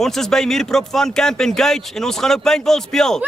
Ons is by Muurprop Fun Camp Engage en ons gaan nou paintball speel.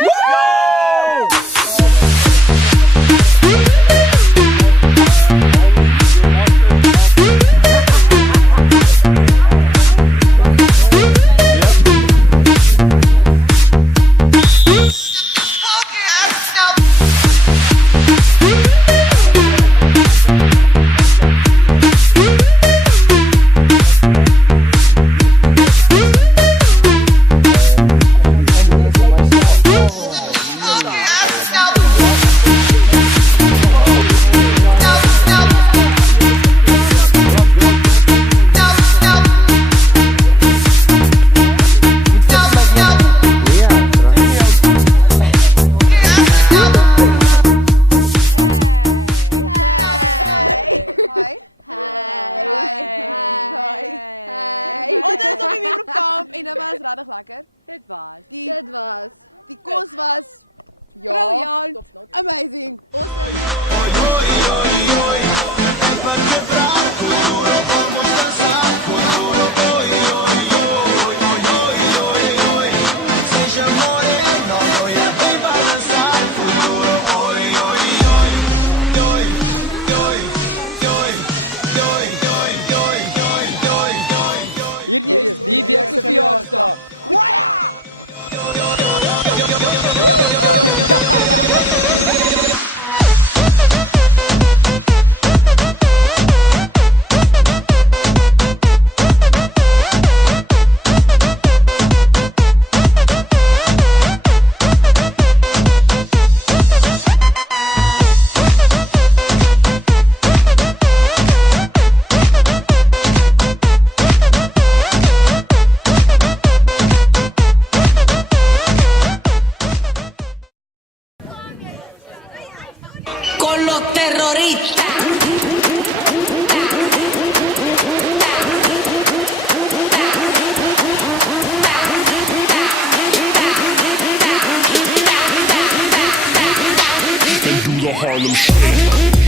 Harlem Shake.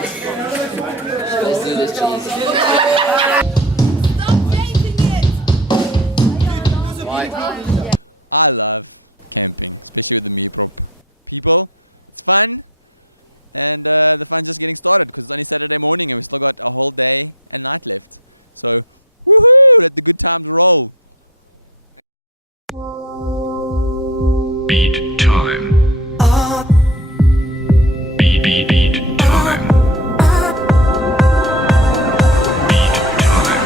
Let's do this cheese. Stop changing it! Right. Beat time. Beat time. Beat time.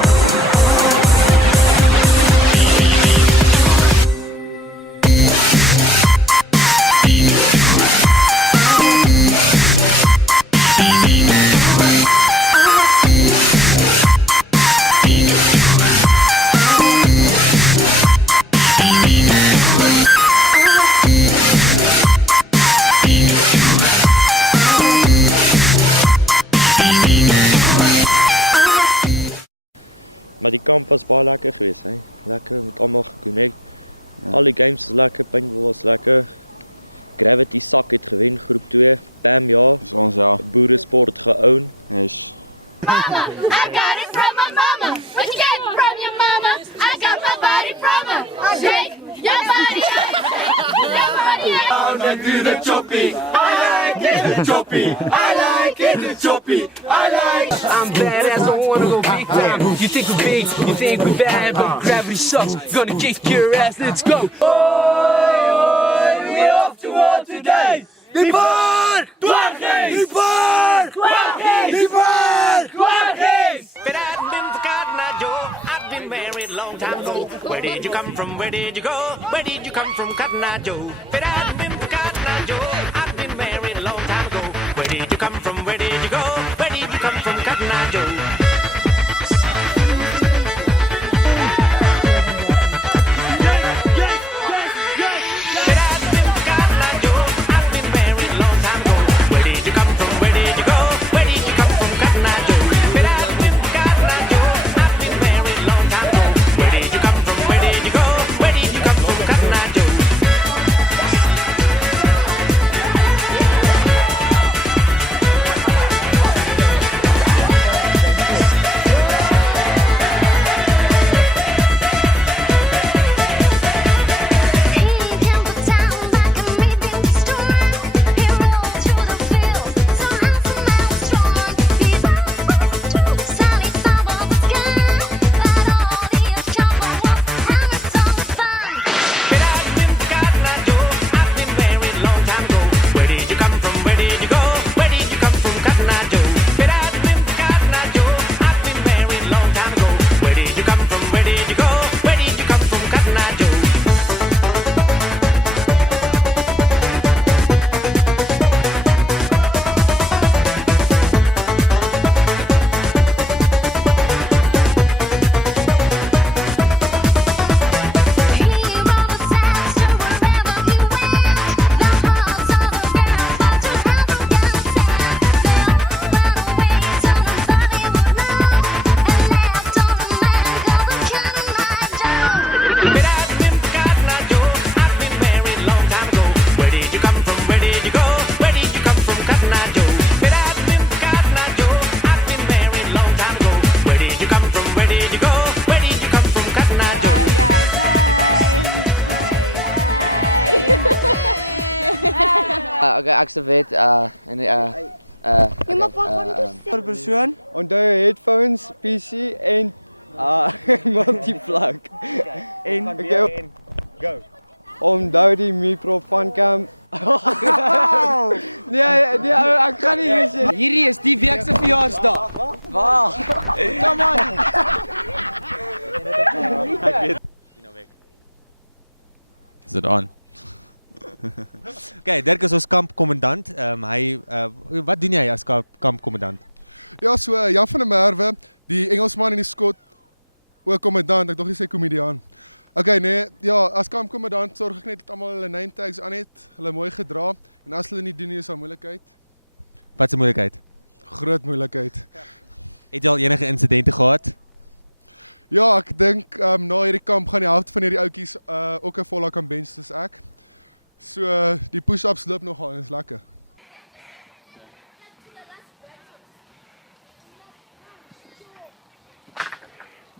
Mama, I got it from my mama. What you get from your mama? I got my body from her. Shake your body, shake your body. Down and do the choppy. I like it, the choppy. I like it, the choppy. I like it. I'm badass, don't wanna go big time. You think we're big, you think we're bad, but gravity sucks. Gonna kick your ass, let's go. We off to war today. Depart! Dwarfgeest! Depart! Dwarfgeest! Depart! Dwarfgeest! But I've been forgotten, Joe. I've been married a long time ago. Where did you come from? Where did you go? Where did you come from, Cotton Eye Joe? But I've been forgotten, Joe. I've been married a long time ago. Where did you come from? Where did you go? Where did you come from, Cotton Eye Joe?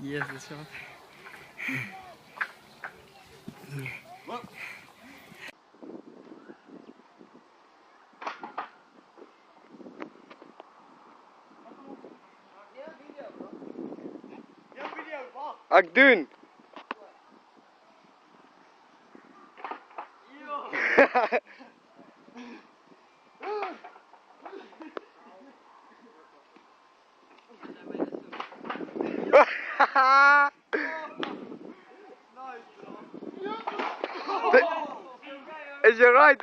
Yes, that's right. Ek doen. Is jy right?